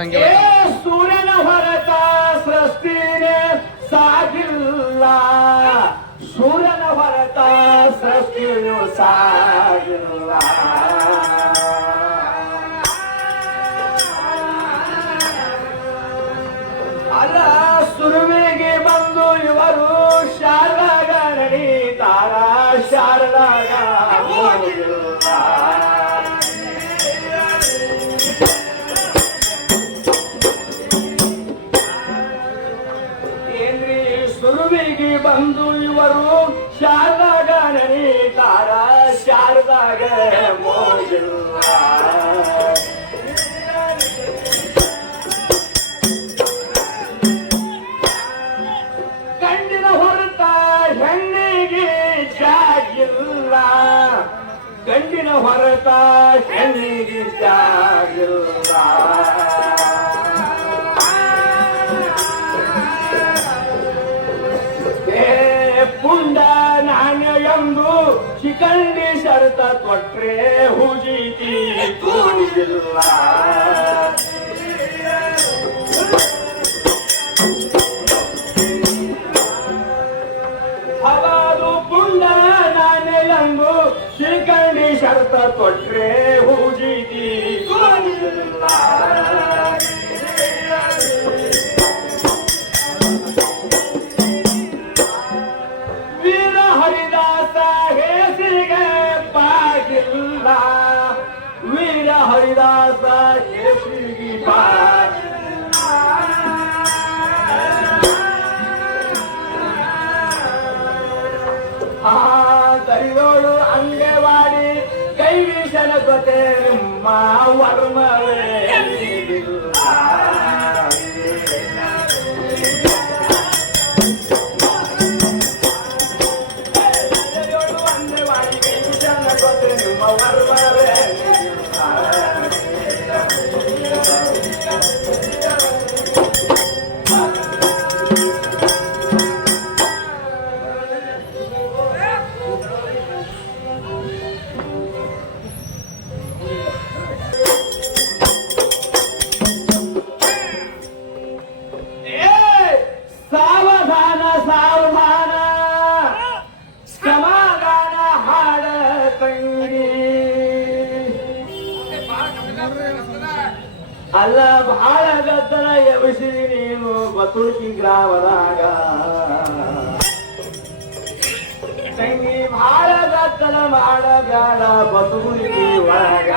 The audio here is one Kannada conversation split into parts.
ಹಂಗೆ ಸುರುವಿಗೆ ಬಂದು ಇವರು ಶಾರದಾಗ ನಡೀತಾರ ಶಾರದಾಗ ಮೋಗಿಲ್ಲ ಶಿಖಂಡಿ ಶರತ ತೊಟ್ರೆ ಹುಜಿತಿ ತೂಗಿಲ್ಲ ter uma arma ಅಲ್ಲ ಬಹಳ ಗದ್ದಲ ಎಬ್ಬಿಸಿದಿ ನೀನು ಬತುರ್ಕಿ ಗ್ರಾಮದಾಗ. ತಂಗಿ ಬಹಳ ಗದ್ದಲ ಮಾಡಬೇಡ ಬತುರ್ಕಿ ಒಳಗ.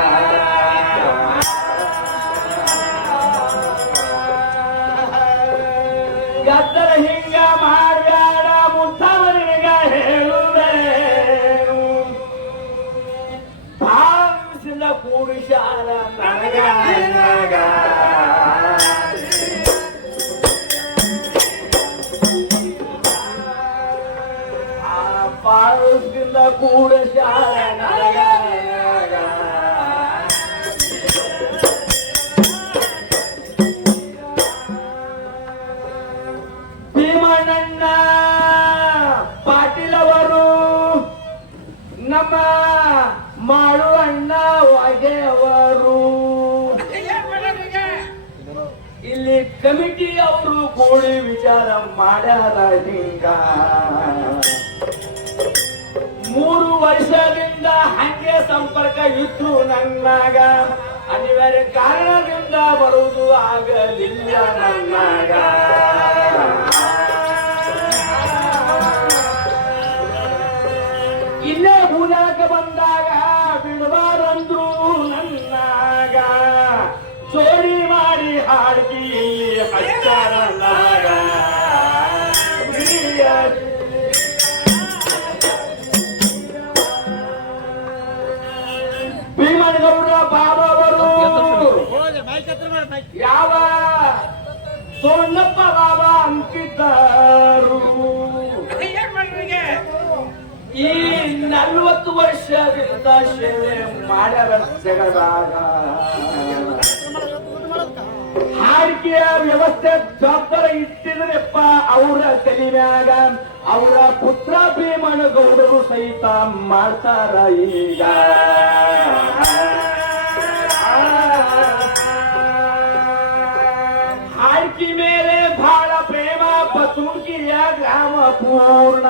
ಆ ಕೂಡ ಭೀಮಣ್ಣ ನನಗ ನಿನಗ. ಭೀಮಣ್ಣಣ್ಣ ಪಾಟೀಲ್ ಅವರು ನಮ್ಮ ಮಾಡು ಅಣ್ಣ ಅವರು ಇಲ್ಲಿ ಕಮಿಟಿ ಅವರು ಕೋಳಿ ವಿಚಾರ ಮಾಡ್ಯಾರ ಹಿಂಗ ಮೂರು ವರ್ಷದಿಂದ ಹಂಗೆ ಸಂಪರ್ಕ ಇತ್ತು ನನ್ನಾಗ ಅನಿವಾರ್ಯ ಕಾರಣದಿಂದ ಬರುವುದು ಆಗಲಿಲ್ಲ ನನ್ನಾಗ ವರ್ಷದಿಂದ ಸೇವೆ ಮಾಡ್ಯಾರ ಜಗದಾಗ ಹಾಡಿಕೆಯ ವ್ಯವಸ್ಥೆ ಜವಾಬ್ದಾರ ಇಟ್ಟಿದ್ರಪ್ಪ ಅವರ ತಲೆ ಮ್ಯಾಗ ಅವರ ಪುತ್ರ ಭೀಮನ ಗೌಡರು ಸಹಿತ ಮಾಡ್ತಾರ ಈಗ ಹಾಡ್ಕಿ ಮೇಲೆ ಬಹಳ ಪ್ರೇಮ ಪತುಂಕಿಯ ಗ್ರಾಮ ಪೂರ್ಣ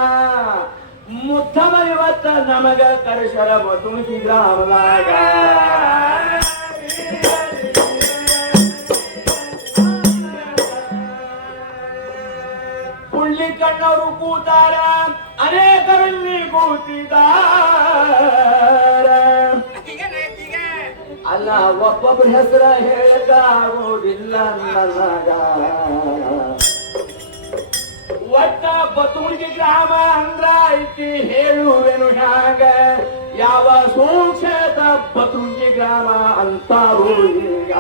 ಮುತ್ತಮ ಇವತ್ತ ನಮಗ ಕರ್ಶರ ಪತುಂಕಿ ಅವಲಾಗ ಪುಳ್ಳಿ ಕಣ್ಣವರು ಕೂತಾರ, ಅನೇಕರಲ್ಲಿ ಕೂತಿದಾರ ಅಲ್ಲ ಒಬ್ಬೊಬ್ಬರ ಹೆಸರ ಹೇಳಕ್ಕಾಗೋದಿಲ್ಲ ನನಗ ಒಟ್ಟ ಬತುಳಿಗೆ ಗ್ರಾಮ ಅಂದ್ರ ಐತಿ ಹೇಳುವೆನು ಹ್ಯಾಗ. ಯಾವ ಸೂಕ್ಷದ ಬತುಳಿಗೆ ಗ್ರಾಮ ಅಂತಾರು ಈಗ.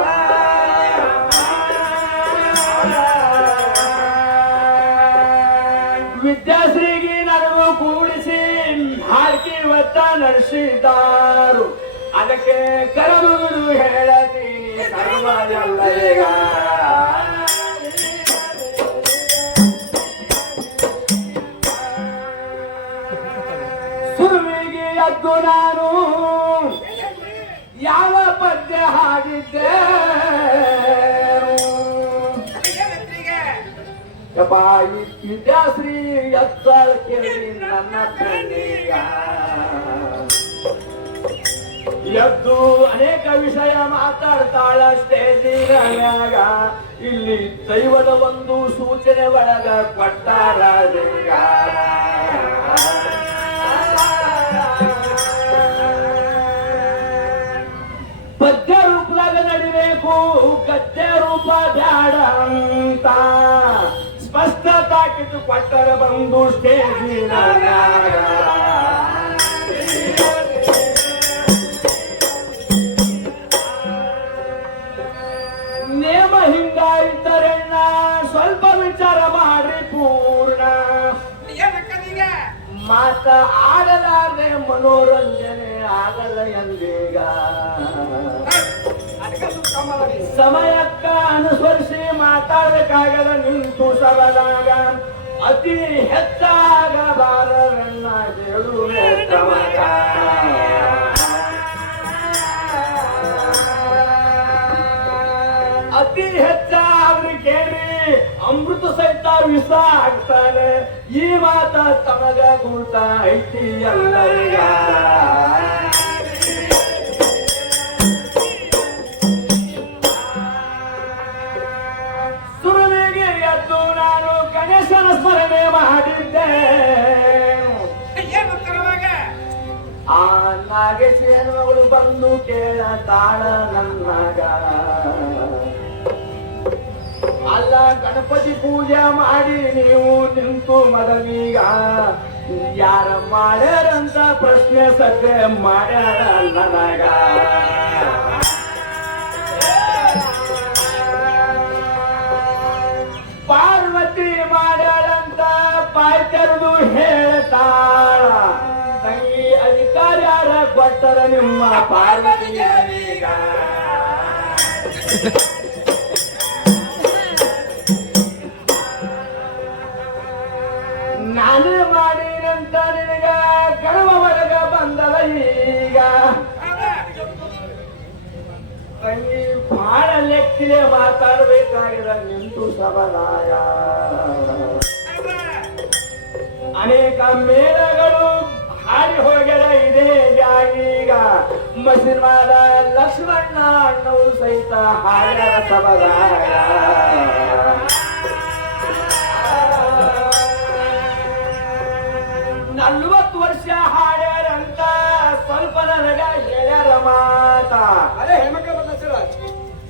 ವಿದ್ಯಾಶ್ರೀಗೆ ನನಗೂ ಕೂಡಿಸಿ ಹಾಕಿ ಒತ್ತ ನಡೆಸಿದಾರು. ಅದಕ್ಕೆ ಕರಮಗುರು ಹೇಳತೀನಿ ಕರ್ಮ ಈಗ. ಎದ್ದು ನಾನು ಯಾವ ಪದ್ಯ ಹಾಡಿದ್ದೆ? ವಿದ್ಯಾಶ್ರೀ ಎತ್ತಾಳ ಕೇಳಿ ನನ್ನ ಕಣ್ಣಿಗ ಎದ್ದು ಅನೇಕ ವಿಷಯ ಮಾತಾಡ್ತಾಳ ಸ್ಟೇಜಿನಾಗ ಇಲ್ಲಿ ದೈವದ ಒಂದು ಸೂಚನೆ ಒಳಗ ಕೊಟ್ಟಾರ ಗದ್ಯ ರೂಪ ಬ್ಯಾಡ ಅಂತ. ಸ್ಪಷ್ಟ ತಾಕಿತು ಬಂದು ನೇಮ ಹಿಂಗಾಯಿದ್ದರಣ್ಣ ಸ್ವಲ್ಪ ವಿಚಾರ ಮಾಡಿ ಪೂರ್ಣ. ಮಾತ ಆಗಲಾರ್ದೆ ಮನೋರಂಜನೆ ಆಗಲ್ಲ ಎಂದೀಗ. ಸಮಯಕ್ಕ ಅನುಸರಿಸಿ ಮಾತಾಡಬೇಕಾಗದ ನಿಂತು ಸಬಲಾಗ ಅತಿ ಹೆಚ್ಚಾಗಬಾರದನ್ನ ಹೇಳುವೆ ತಮಗ. ಅತಿ ಹೆಚ್ಚಾದ್ರೆ ಕೇಳಿ ಅಮೃತ ಸಹಿತ ವಿಷ ಆಗ್ತಾನೆ. ಈ ಮಾತ ತಮಗ ಕೂತ ಐತಿ ಎಲ್ಲರಿಗ. ಸ್ಮರಣೆ ಮಾಡಿದ್ದೆ ಆ ನಾಗೇಶ ಮಗಳು ಬಂದು ಕೇಳತಾಳ ನನ್ನಗ. ಅಲ್ಲ ಗಣಪತಿ ಪೂಜೆ ಮಾಡಿ ನೀವು ನಿಂತು ಮದನೀಗ. ಯಾರ ಮಾಡ್ಯಾರಂತ ಪ್ರಶ್ನೆ ಸದ್ಯ ಮಾಡ್ಯಾರ ನನಗ ತೆರೆದು ಹೇಳ್ತಾಳ. ತಂಗಿ ಅಧಿಕಾರ ಯಾರ ಕೊಟ್ಟರ ನಿಮ್ಮ ಪಾರ್ವತಿ ನಾನೇ ಮಾಡಿನಂತ ನಿನಗ ಗರ್ವ ಒಳಗ ಬಂದವ ಈಗ. ತಂಗಿ ಬಹಳ ಲೆಕ್ಕಿಲೆ ಮಾತಾಡಬೇಕಾಗಿದ ನಿಂತು ಅನೇಕ ಮೇಳಗಳು ಹಾಡಿ ಹೋಗ್ಯದ ಇದೇ. ಜಾಗೀಗ ಮಸಿರ್ವಾದ ಲಕ್ಷ್ಮಣ್ಣ ಅಣ್ಣವು ಸಹಿತ ಹಾಡ್ಯಾರ ಸಬಲಾಯ ನಲ್ವತ್ತು ವರ್ಷ ಹಾಡ್ಯಾರಂತ ಸ್ವಲ್ಪ ನನಗ ಹೇಳ್ಯಾರ ಮಾತ. ಅರೆ ಹೆಣ್ಮಕ್ಳು ಬಂದ ಸರ್.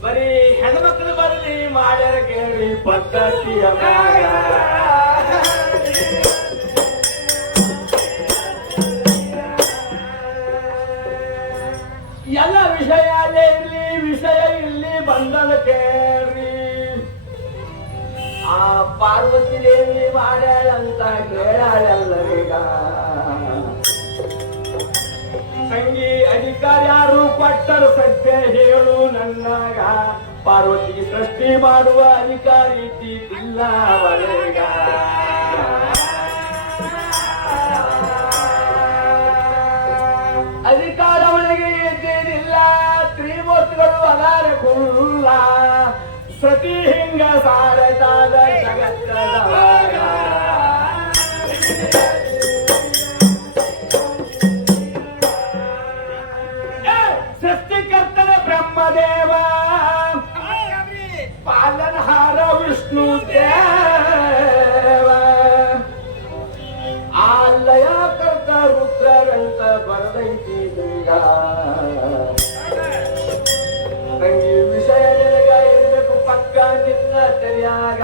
ಬರೀ ಹೆಣ್ಮಕ್ಳು ಬರಲಿ ಮಾಡ್ಯಾರ ಕೇಳಿ ಪದ್ಧತಿಯ ವಿಷಯ ಅಲ್ಲೇ ಇರ್ಲಿ, ವಿಷಯ ಇಲ್ಲಿ ಬಂದದ ಕೇಳ್ರಿ ಆ ಪಾರ್ವತಿ ದೇವಿ ಮಾಡ್ಯಾಳಂತ ಕೇಳಾಳೆಲ್ಲರಿಗ. ಸಂಗಿ ಅಧಿಕಾರ ಯಾರು ಪಟ್ಟರು ಸತ್ಯ ಹೇಳು ನನ್ನಾಗ. ಪಾರ್ವತಿ ಸೃಷ್ಟಿ ಮಾಡುವ ಅಧಿಕಾರಿ ಇಲ್ಲ ತ್ರಿಮೂರ್ತಿಗಳು ಅದಾರ ಕುಲ್ಲ ಸತಿ ಹಿಂಗ ಸಾರದಾದ ಜಗತ್ತದ ಸೃಷ್ಟಿಕರ್ತನ ಬ್ರಹ್ಮದೇವ. ಪಾಲನಹಾರ ವಿಷ್ಣು ದೇವ. ಆಲಯ ಕರ್ತ ರುದ್ರರಂತ ಬರದೈತಿ ಪಕ್ಕ ನಿನ್ನ ತಲೆಯಾಗ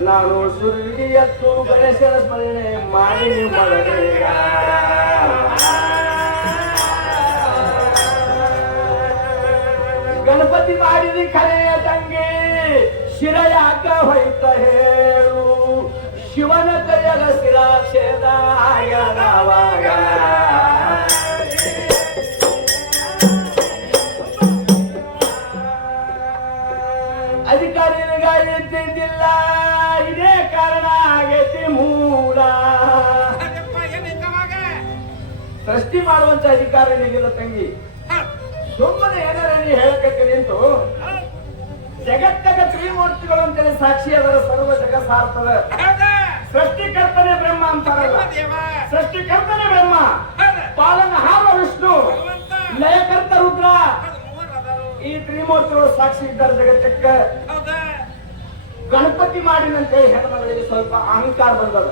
ನಾನು ಸುರುಗಿ ಎತ್ತು ಗಣೇಶನ ಸ್ಮರಣೆ ಮಾಡಿ ಮಗನೇಗ ಗಣಪತಿ ಮಾಡಿದಿ ಖರೆಯ ತಂಗಿ ಶಿರ ಯಾಕ ಹೋಯ್ತ ಹೇಳು. ಶಿವನ ಕೈಯಲ ಶಿರಾಕ್ಷೇದ ಆಗದವಾಗ ಅಧಿಕಾರಿಗಳಿಗ ಸೃಷ್ಟಿ ಮಾಡುವಂತ ಅಧಿಕಾರ ನಿಗಿಲ್ಲ ತಂಗಿ. ಸುಮ್ಮನೆ ಏನಾರ ನೀ ಹೇಳಕ್ಕೆ ನಿಂತು. ಜಗತ್ತಗ ತ್ರಿಮೂರ್ತಿಗಳು ಅಂತೇಳಿ ಸಾಕ್ಷಿ ಅದರ ಸರ್ವ ಜಗ ಸಾರ್ತದ ಸೃಷ್ಟಿಕರ್ತನೆ ಬ್ರಹ್ಮ ಅಂತಾರಲ್ಲ. ಸೃಷ್ಟಿಕರ್ತನೆ ಬ್ರಹ್ಮ. ಪಾಲನಹಾರ ವಿಷ್ಣು. ಲಯಕರ್ತ ರುದ್ರ. ಈ ತ್ರಿಮೂರ್ತಿಗಳು ಸಾಕ್ಷಿ ಇದ್ದಾರೆ ಜಗತ್ತಕ್ಕ. ಗಣಪತಿ ಮಾಡಿನಂತೆ ಹೆಣ್ಮಗಳಿಗೆ ಸ್ವಲ್ಪ ಅಹಂಕಾರ ಬಂದದ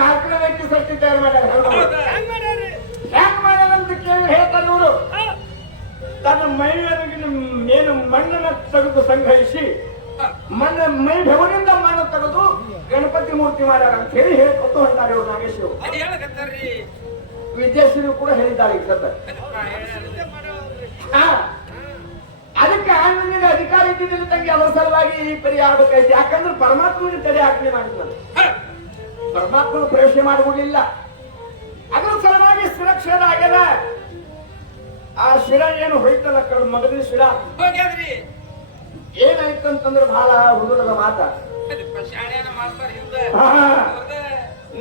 ನಾಲ್ಕನೇ ವ್ಯಕ್ತಿ ಸೃಷ್ಟಿ ತಯಾರು ಮಾಡ್ಯಾರ. ಹೆಂಗ್ ಮಾಡ್ಯಾರಂತ ಕೇಳಿ ಹೇಳ್ತಾರೆ ಇವರು ತನ್ನ ಮೈಯೊಳಗಿನ ಮೇನು ಮಣ್ಣನ್ನ ತೆಗೆದು ಸಂಗ್ರಹಿಸಿ, ಮಣ್ಣ ಮೈ ಬೆವರಿಂದ ಮಣ್ಣು ತೆಗೆದು ಗಣಪತಿ ಮೂರ್ತಿ ಮಾಡ್ಯಾರ ಅಂತ ಹೇಳಿ ಹೇಳ್ಕೊತು ಅಂತಾರೆ ಇವ್ರು ನಾಗೇಶ್ವರು ವಿದ್ಯಾಶ್ರೀ ಕೂಡ ಹೇಳಿದ್ದಾರೆ ಈ ಕತೆ. ಅದಕ್ಕೆ ಆನಂದಿನ ಅಧಿಕಾರ ಇದ್ದಿದ್ದಿಲ್ಲ ತಂಗಿ ಅವಸರವಾಗಿ ಸಲುವಾಗಿ ಈ ಪರಿ ಆಗ್ಬೇಕಾಯ್ತು ಯಾಕಂದ್ರೆ ಪರಮಾತ್ಮನ ತಡೆ ಹಾಕಲಿ ಮಾಡಿದ್ನಲ್ಲ. ಪರಮಾತ್ಮನ ಪ್ರವೇಶ ಮಾಡುವುದಿಲ್ಲ. ಅದರ ಸಲುವಾಗಿ ಸುರಕ್ಷದ ಆಗ್ಯದ ಆ ಶಿರ ಏನು ಹೋಯ್ತಲ್ಲ ಕಡೆ ಮಗದಿನ ಶಿರ? ಏನಾಯ್ತು ಅಂತಂದ್ರೆ ಬಹಳ ಹುಡುಗದ ಮಾತ.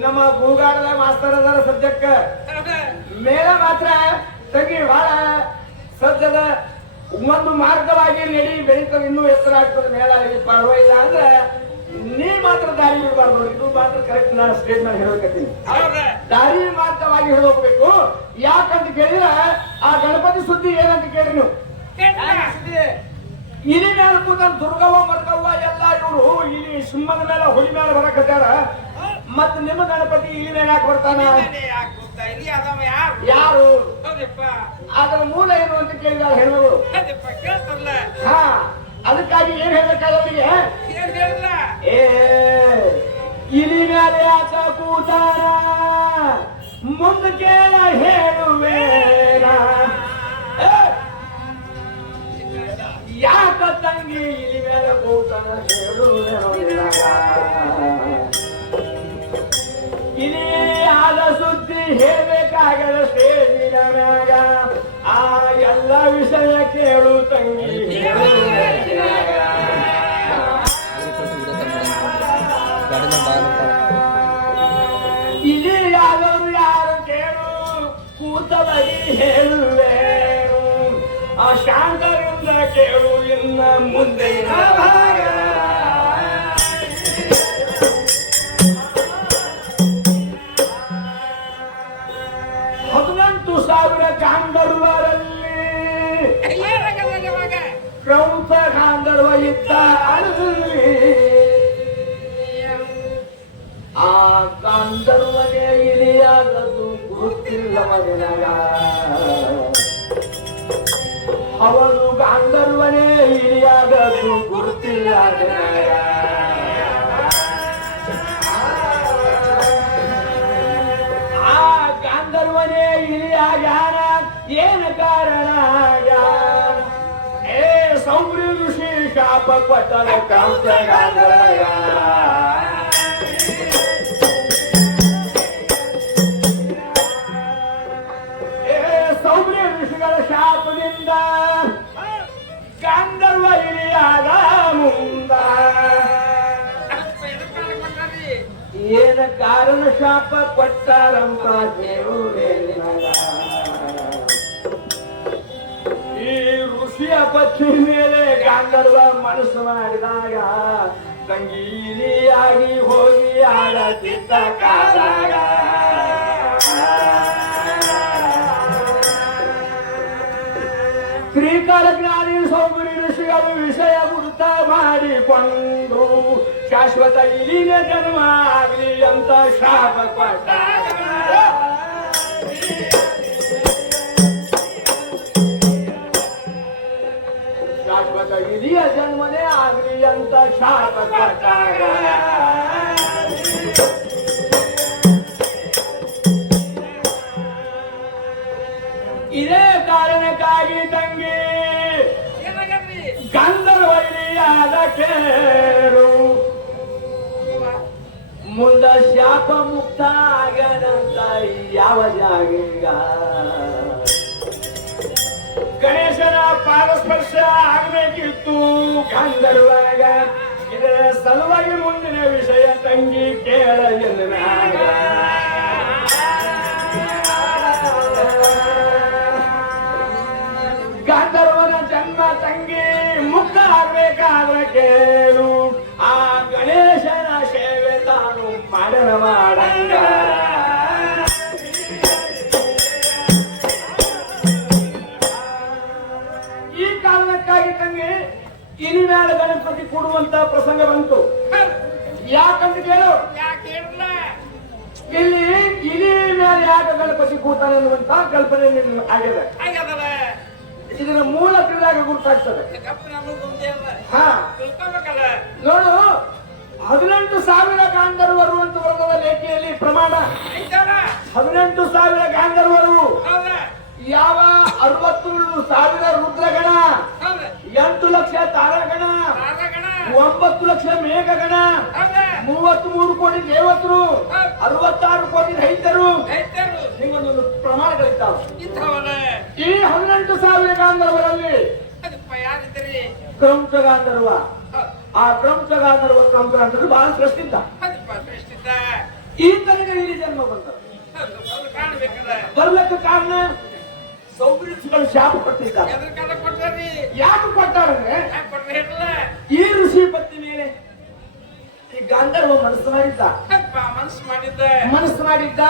ನಮ್ಮ ಗೂಗಾಡದ ಮಾಸ್ತರ್ ಅದರ ಸದ್ಯಕ್ಕ. ಮೇಲ ಮಾತ್ರ ತಂಗಿ ಬಹಳ ಸಜ್ಜದ ಒಂದು ಮಾರ್ಗವಾಗಿ ನಡಿ ಬೆಳೀತದೆ ಇನ್ನೂ ಎತ್ತರ ಆಗ್ತದೆ ಮೇಲ ಇಲ್ಲಿ ಪರವಾಗಿಲ್ಲ ಅಂದ್ರೆ ನೀ ಮಾತ್ರ ದಾರಿ ಬಿಡಬಾರ್ದು. ಇದು ಮಾತ್ರ ಕರೆಕ್ಟ್ ನಾನು ಸ್ಟೇಟ್ ಮೇಲೆ ದಾರಿ ಮಾರ್ಗವಾಗಿ ಹೇಳೋಗ್ಬೇಕು. ಯಾಕಂತ ಕೇಳಿದ್ರೆ ಆ ಗಣಪತಿ ಸುದ್ದಿ ಏನಂತ ಕೇಳಿ ನೀವು? ಇಲ್ಲಿ ಮೇಲೆ ಕೂತ ದುರ್ಗವ್ವ ಮರ್ಗವ್ವ ಎಲ್ಲ ಇವರು ಇಲ್ಲಿ ಸಿಂಹದ ಮೇಲೆ ಹುಲಿ ಮೇಲೆ ಬರಕತ್ತಾರ ಮತ್ ನಿಮ್ಮ ಗಣಪತಿ ಇಲ್ಲಿ ಮೇಲೆ ಯಾಕೆ ಬರ್ತಾನ? ಯಾರು? ಅದರ ಮೂಲ ಏನು ಅಂತ ಕೇಳಿದಾರೆ ಕೇಳ್ತಾರಲ್ಲ. ಹಾ ಅದಕ್ಕಾಗಿ ಏನ್ ಹೇಳ್ಬೇಕಾದ ಅವರಿಗೆ ಏ ಇಲಿ ಮೇಲೆ ಆತ ಕೂತಾರ. ಮುಂದ ಕೇಳ ಹೇಳುವೇನ ಕೇಳು ತಂಗಿ. ಇಲ್ಲಿ ಯಾರು ಯಾರು ಕೇಳು? ಕೂತವಾಗಿ ಹೇಳುವೆ ಆ ಶಾಂತರಿಂದ ಕೇಳು ಇನ್ನ ಮುಂದೆ ಭಾಗ ಇದ್ದ ಅಲ್ಲಿ ಆ ಗಾಂಧರ್ವನೇ ಇಲಿಯಾಗದು ಗೊತ್ತಿಲ್ಲ ಮಗನಾಗ ಅವನು ಗಾಂಧರ್ವನೇ ಇಲಿಯಾಗದು ಮಗನಾಗ ಆ ಗಾಂಧರ್ವನೇ ಇಲಿಯಾಗ ಏನು ಕಾರಣ? ಶಾಪ ಕೊಟ್ಟನ ಕಂಸಗಾಂಧರ್ವ ಏ ಸಂಗೀಲಿಯಾಗಿ ಹೋಗಿ ಆಡತಿದ್ದ ಕಾಲಾಗ. ಶ್ರೀಕಾಲ ಜ್ಞಾನಿ ಸೌಗುರಿ ಋಷಿಗಳು ವಿಷಯ ಗುರುತ ಮಾಡಿಕೊಂಡು ಶಾಶ್ವತ ಇಲ್ಲಿನ ಜನ್ಮ ಆಗಲಿ ಅಂತ ಶಾಪ ಕೊಟ್ಟ ಶಾಶ್ವತ ಹಿರಿಯ ಆಗಲಿ ಅಂತ ಶಾಪ ಕೊಟ್ಟಾಗ ಇದೇ ಕಾರಣಕ್ಕಾಗಿ ತಂಗಿ ಗಂಧರ್ವ ಹಿರಿಯಾದ ಕೇಳು ಮುಂದ ಶಾಪ ಮುಕ್ತ ಆಗದಂತ ಯಾವ ಜಾಗ ಗಣೇಶನ ಪಾದಸ್ಪರ್ಶ ಆಗಬೇಕಿತ್ತು. ಗಂಧರ್ವನಗ ಇದರ ಸಲುವಾಗಿ ಮುಂದಿನ ವಿಷಯ ತಂಗಿ ಕೇಳ ಕೊಡುವಂತ ಪ್ರಸಂಗ ಬಂತು. ಯಾಕಂತ ಕೇಳು. ಇಲ್ಲಿ ಇಲಿ ಮೇಲೆ ಯಾಕೆ ಗಣಪತಿ ಕೂತಾನೆ ಅನ್ನುವಂತ ಕಲ್ಪನೆ ಆಗಿದೆ. ಇದರ ಮೂಲ ಕ್ರೀಡಾಗ ಗುರುತಾಗ್ತದೆ. ಹಾ. ನೋಡು ಹದಿನೆಂಟು ಸಾವಿರ ಗಾಂಧರ್ವರು ಅಂತ ವರ್ಗದ ಲೇಖೆಯಲ್ಲಿ ಪ್ರಮಾಣ. ಹದಿನೆಂಟು ಸಾವಿರ ಗಾಂಧರ್ವರು. ಯಾವ ಅರವತ್ತು ಸಾವಿರ ರುದ್ರಗಣ? ಎಂಟು ಲಕ್ಷ ತಾರಗಣ ಒಂಬತ್ತು ಲಕ್ಷ ಮೇಘಗಣ. ಮೂವತ್ತ್ ಮೂರು ಕೋಟಿ ದೇವತರು. ಅರವತ್ತಾರು ಕೋಟಿ ರೈತರು. ನಿಮ್ಮನ್ನೊಂದು ಪ್ರಮಾಣಗಳಿದ್ದಾವೆ. ಈ ಹನ್ನೆಂಟು ಸಾವಿರ ಗಾಂಧರ್ವರಲ್ಲಿ ಪ್ರಮುಖ ಗಾಂಧರ್ವ. ಆ ಪ್ರಮುಖ ಗಾಂಧರ್ವ ಪ್ರಮುಖ ಗಾಂಧರ್ವ ಬಹಳ ಪ್ರಸಿದ್ಧ. ಈ ತನಕ ಇಲ್ಲಿ ಜನ್ಮ ಬಂದ ಬರ್ಲಕ್ಕ ಕಾರಣ? ಸೌಕರ್ಯಗಳು ಶಾಪ ಕೊಟ್ಟಿದ್ದಾರೆ? ಯಾಕೆ ಕೊಟ್ಟಾರಂದ್ರೆ ಈ ಋಷಿ ಪತ್ನಿ ಮೇಲೆ ಈ ಗಾಂಧರ್ವ ಮನಸ್ಸು ಮಾಡಿದ್ದ. ಮನಸ್ಸು ಮಾಡಿದ್ದ. ಮನಸ್ಸು ಮಾಡಿದ್ದ.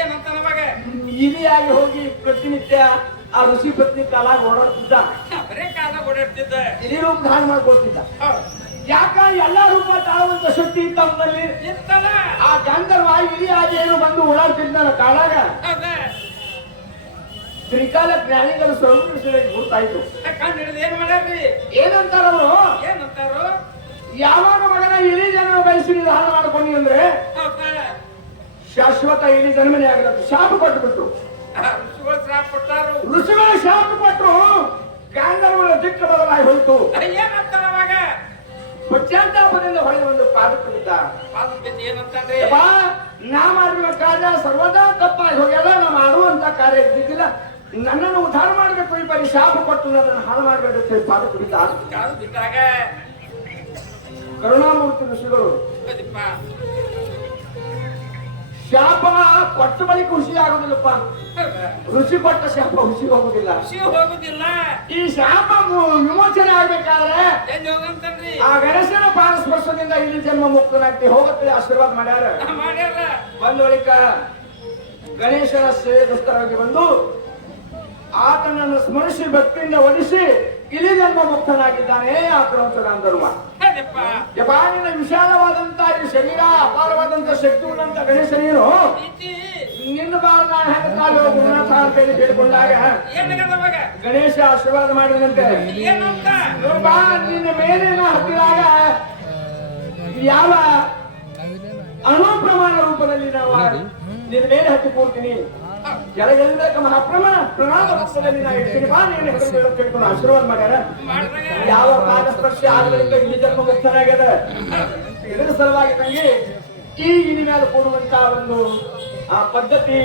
ಏನಂತ ನಮಗೆ ಇಲಿಯಾಗಿ ಹೋಗಿ ಪ್ರತಿನಿತ್ಯ ಆ ಋಷಿ ಪತ್ನಿ ಕಾಲ ಓಡಾಡ್ತಿದ್ದ. ಬರೇ ಕಾಲ ಓಡಾಡ್ತಿದ್ದ. ಇಲಿ ರೂಪ ಧಾರಣ ಮಾಡ್ಕೊಳ್ತಿದ್ದ. ಯಾಕ ಎಲ್ಲ ರೂಪ ತಾಳುವಂತ ಶಕ್ತಿ ತಮ್ಮಲ್ಲಿ ಆ ಗಂಧರ್ವ ಇಲಿಯಾಗಿ ಏನು ಬಂದು ಓಡಾಡ್ತಿದ್ದಲ್ಲ ಕಾಲಾಗ? ತ್ರಿಕಾಲ ಜ್ಞಾನಿಗಳು ಸರ್ವೃಷಿಗಳಿಗೆ ಗುರುತಾಯ್ತು ಕಂಡು ಹಿಡಿದು ಏನ್ ಮಾಡ್ಯಾರ್ರಿ? ಏನಂತಾರ ಅವರು ಏನಂತಾರು ಯಾವಾಗ ಮಗನ ಇಲಿ ಜನ್ಮ ಬಯಸಿ ನಿಧಾನ ಮಾಡ್ಕೊಂಡಿ ಅಂದ್ರೆ? ಶಾಶ್ವತ ಇಲಿ ಜನ್ಮನೆ ಆಗಲತ್ತು ಶಾಪ ಋಷಿಗಳು ಶ್ರಾಪ ಕೊಟ್ಟಾರು. ಋಷಿಗಳ ಶಾಪ ಕೊಟ್ಟರು ಕಾಂಗ್ರೆಸ್ ದಿಕ್ಕ ಬದಲಾಗಿ ಹೋಯ್ತು. ಏನಂತಾರ ಅವಾಗ? ಪಶ್ಚಾತ್ತಾಪದಿಂದ ಹೊಳೆ ಒಂದು ಪಾದಕ್ಕಿದ್ದ ಪಾದ ಬಿದ್ದು ಏನಂತಾನ್ರಿ ಯಪ್ಪಾ, ನಾ ಮಾಡಿರುವ ಕಾರ್ಯ ಸರ್ವದಾ ತಪ್ಪಾಗಿ ಹೋಗ್ಯದ ನಾ ಮಾಡುವಂತ ಕಾರ್ಯ ಇದ್ದಿದ್ದಿಲ್ಲ. ನನ್ನನ್ನು ಉದ್ಧಾರ ಮಾಡಬೇಕು. ಈ ಬಾರಿ ಶಾಪ ಕೊಟ್ಟು ನನ್ನನ್ನು ಹಾಳು ಮಾಡಬೇಡ ಅಂತ ಹೇಳಿ ಪಾದ ಕುಡಿದ ಕರುಣಾಮೂರ್ತಿ ಋಷಿಗಳು. ಶಾಪ ಕೊಟ್ಟ ಬಳಿಕ ಖುಷಿ ಆಗುದಿಲ್ಲಪ್ಪ ಋಷಿ ಕೊಟ್ಟ ಶಾಪ ಖುಷಿ ಹೋಗುದಿಲ್ಲ ಹೋಗುದಿಲ್ಲ ಈ ಶಾಪ ವಿಮೋಚನೆ ಆಗ್ಬೇಕಾದ್ರೆ ಆ ಗಣೇಶನ ಪಾದ ಸ್ಪರ್ಶದಿಂದ ಇಲ್ಲಿ ಜನ್ಮ ಮುಕ್ತನಾಗ್ತಿ ಹೋಗುತ್ತೆ ಆಶೀರ್ವಾದ ಮಾಡ್ಯಾರ. ಮಾಡ್ಯಾರ. ಬಂದ ಬಳಿಕ ಗಣೇಶನ ಸೇವೆಗೋಸ್ಕರವಾಗಿ ಬಂದು ಆತನನ್ನು ಸ್ಮರಿಸಿ ಭಕ್ತಿಯಿಂದ ಒಲಿಸಿ ಇಲಿಜನ್ಮ ಮುಕ್ತನಾಗಿದ್ದಾನೆ ಆ ಕ್ರೌಂಚಗಾಂಧರ್ವ ಹೌದಪ್ಪ ಯಪಾನಿನ ವಿಶಾಲವಾದಂತ ಈ ಶರೀರ ಅಪಾರವಾದಂತ ಶಕ್ತಿ ಉಳ್ಳಂತ ಗಣೇಶನೇನು ನೀನು. ನಿನ್ನ ಬಾಳ ನಾನು ಹೆಂಗ ಕಾಲು ಗುರುನಾಥ ಅಂತ ಹೇಳಿ ಕೇಳಿಕೊಂಡಾಗ ಗಣೇಶ ಆಶೀರ್ವಾದ ಮಾಡಿದಂತೆ ನಿನ್ನ ಮೇಲಿನ ಹತ್ತಿದಾಗ ಯಾವ ಅಣು ಪ್ರಮಾಣ ರೂಪದಲ್ಲಿ ನಾವು ನಿನ್ನ ಮೇಲೆ ಹತ್ತಿ ಕೂರ್ತೀನಿ. ಬೇಡ ಆಶೀರ್ವಾದ ಮಾಡ್ಯಾರ ಯಾವ ಪಾದಸ್ಪರ್ಶ ಆಗಲಿಲ್ಲ ಈ ಜನ್ಮ ಮುಕ್ತನಾಗ್ಯದ ಇದರ ಸಲುವಾಗಿ ತಂಗಿ ಈ ಇನಿ ಮೇಲೆ ಕೂಡುವಂತ ಒಂದು ಆ ಪದ್ಧತಿ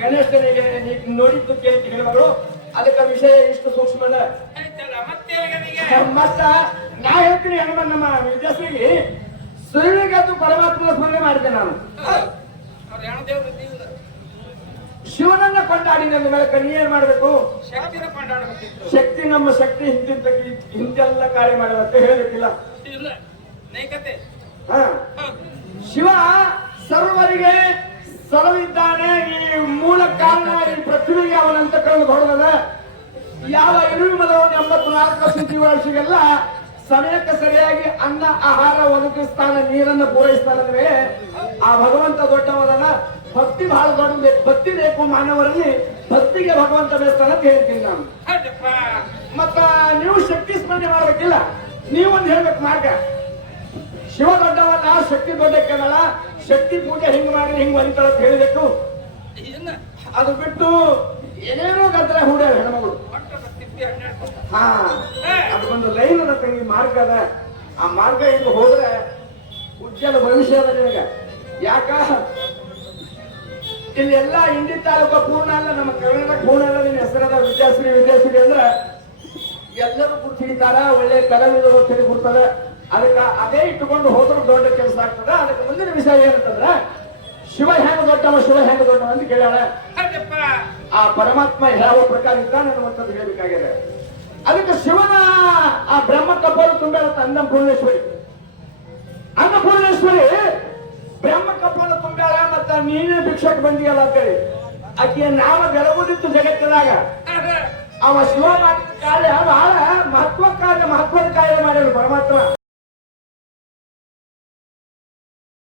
ಗಣೇಶನಿಗೆ ನೋಡಿದ್ದು ಕೇಳಿ ಹೇಳಿದರು ಅದಕ್ಕೆ ವಿಷಯ ಇಷ್ಟು ಸೂಕ್ಷ್ಮ ಮತ್ತೆ ನಾ ಹೇಳ್ತೀನಿ ಹನುಮನ್ ನಮ್ಮ ವಿದ್ಯಾರ್ಥಿಗೆ ಅದು ಪರಮಾತ್ಮನ ಸ್ಮರಣೆ ಮಾಡಿದೆ ನಾನು ಅವ್ರು ಯಾವ ದೇವ್ರು ಇದ್ದಿಲ್ಲ ಶಿವನನ್ನ ಕೊಂಡಾಡಿ ನನ್ನ ಮೇಲೆ ನೀ ಏನ್ ಮಾಡಬೇಕು? ಶಕ್ತಿ ನಮ್ಮ ಶಕ್ತಿ ಹಿಂದಿಂತ ಹಿಂದೆಲ್ಲ ಕಾರ್ಯ ಮಾಡಬೇಕು ಹೇಳಬೇಕಿಲ್ಲ. ಶಿವ ಸರ್ವರಿಗೆ ಸರ್ವಿದ್ದಾನೆ. ಈ ಮೂಲ ಕಾರಣ ಈ ಪೃಥ್ವಿಗೆ ಅವನಂತ ಕಳೆದು ಹೊಡೆದದ ಯಾವ ಇರುವಿ ಮದವನ್ನು ಎಂಬತ್ತು ನಾಲ್ಕು ಜೀವರಾಶಿಗೆಲ್ಲ ಸಮಯಕ್ಕೆ ಸರಿಯಾಗಿ ಅನ್ನ ಆಹಾರ ಒದಗಿಸ್ತಾನೆ ನೀರನ್ನು ಪೂರೈಸ್ತಾನೆ ಆ ಭಗವಂತ ದೊಡ್ಡವದನ ಭಕ್ತಿ ಬಹಳ ದೊಡ್ಡ ಬೇಕು. ಭಕ್ತಿ ಬೇಕು ಮಾನವರಲ್ಲಿ ಭಕ್ತಿಗೆ ಭಗವಂತ ಬೇಸ್ತಾನ ಅಂತ ಹೇಳ್ತೀನಿ ನಾನು. ಮತ್ತ ನೀವು ಶಕ್ತಿ ಸ್ಮರಣೆ ಮಾಡ್ಬೇಕಿಲ್ಲ ನೀವೊಂದು ಹೇಳ್ಬೇಕು ಮಾರ್ಗ. ಶಿವ ದೊಡ್ಡವಲ್ಲ ಶಕ್ತಿ ದೊಡ್ಡಕ್ಕೆನಲ್ಲ ಶಕ್ತಿ ಪೂಜೆ ಹಿಂಗ್ ಮಾಡಿ ಹಿಂಗ್ ಅಂತ ಹೇಳಬೇಕು ಅದು ಬಿಟ್ಟು ಏನೇನೋ ಗದ್ದಲ ಹೂಡ್ಯಾರ ಹೆಣ್ಮಗಳು. ಹಾ ಅದಕ್ಕೊಂದು ಲೈನ್ ಅದ ತಂಗಿ ಮಾರ್ಗ ಅದ. ಆ ಮಾರ್ಗ ಹಿಂಗ್ ಹೋದ್ರೆ ಉಜ್ಜಲ ಭವಿಷ್ಯ ಅದ ನಿನಗ. ಯಾಕ? ಇಲ್ಲಿ ಎಲ್ಲ ಇಂಡಿ ತಾಲೂಕು ಪೂರ್ಣ ಅಲ್ಲ ನಮ್ಮ ಕರ್ನಾಟಕ ಪೂರ್ಣ ಅಲ್ಲ ನಿನ್ನ ಹೆಸರದ ವಿದ್ಯಾಶ್ರೀ ವಿದ್ಯಾಶ್ರೀ ಅಂದ್ರೆ ಎಲ್ಲರೂ ಗುರ್ತು ಹಿಡಿತಾರ ಒಳ್ಳೆ ಕಲಾವಿದರು ತಿಳಿ ಕೊಡ್ತಾರೆ ಅದಕ್ಕೆ ಅದೇ ಇಟ್ಟುಕೊಂಡು ಹೋದ್ರೆ ದೊಡ್ಡ ಕೆಲಸ ಆಗ್ತದ. ಅದಕ್ಕೆ ಮುಂದಿನ ವಿಷಯ ಏನಂತಂದ್ರ ಶಿವ ಹೆಂಗ ದೊಡ್ಡವ ಶಿವ ಹೆಂಗ ದೊಡ್ಡವ ಅಂತ ಕೇಳ ಆ ಪರಮಾತ್ಮ ಯಾವ ಪ್ರಕಾರ ಇದ್ದಾನೆ ಅನ್ನುವಂಥದ್ದು ಹೇಳಬೇಕಾಗಿದೆ. ಅದಕ್ಕೆ ಶಿವನ ಆ ಬ್ರಹ್ಮ ಕಬ್ಬರು ತುಂಬೇಳ ಅನ್ನಪೂರ್ಣೇಶ್ವರಿ ಅನ್ನಪೂರ್ಣೇಶ್ವರಿ ಬ್ರಹ್ಮ ಕಪ್ಪಲ ತುಂಬ್ಯಾಳ ಮತ್ತ ನೀನೇ ಭಿಕ್ಷಕ್ ಬಂದಿಯಲ್ಲ ಅಂತೇಳಿ. ಆಕೆಯ ನಾಮ ಬೆಳಗುದಿತ್ತು ಜಗತ್ತಿನಾಗ. ಅವ ಶಿವ ಕಾರ್ಯ ಬಹಳ ಮಹತ್ವ ಕಾರ್ಯ ಮಹತ್ವದ ಕಾರ್ಯ ಮಾಡ್ಯಾನ ಪರಮಾತ್ಮ.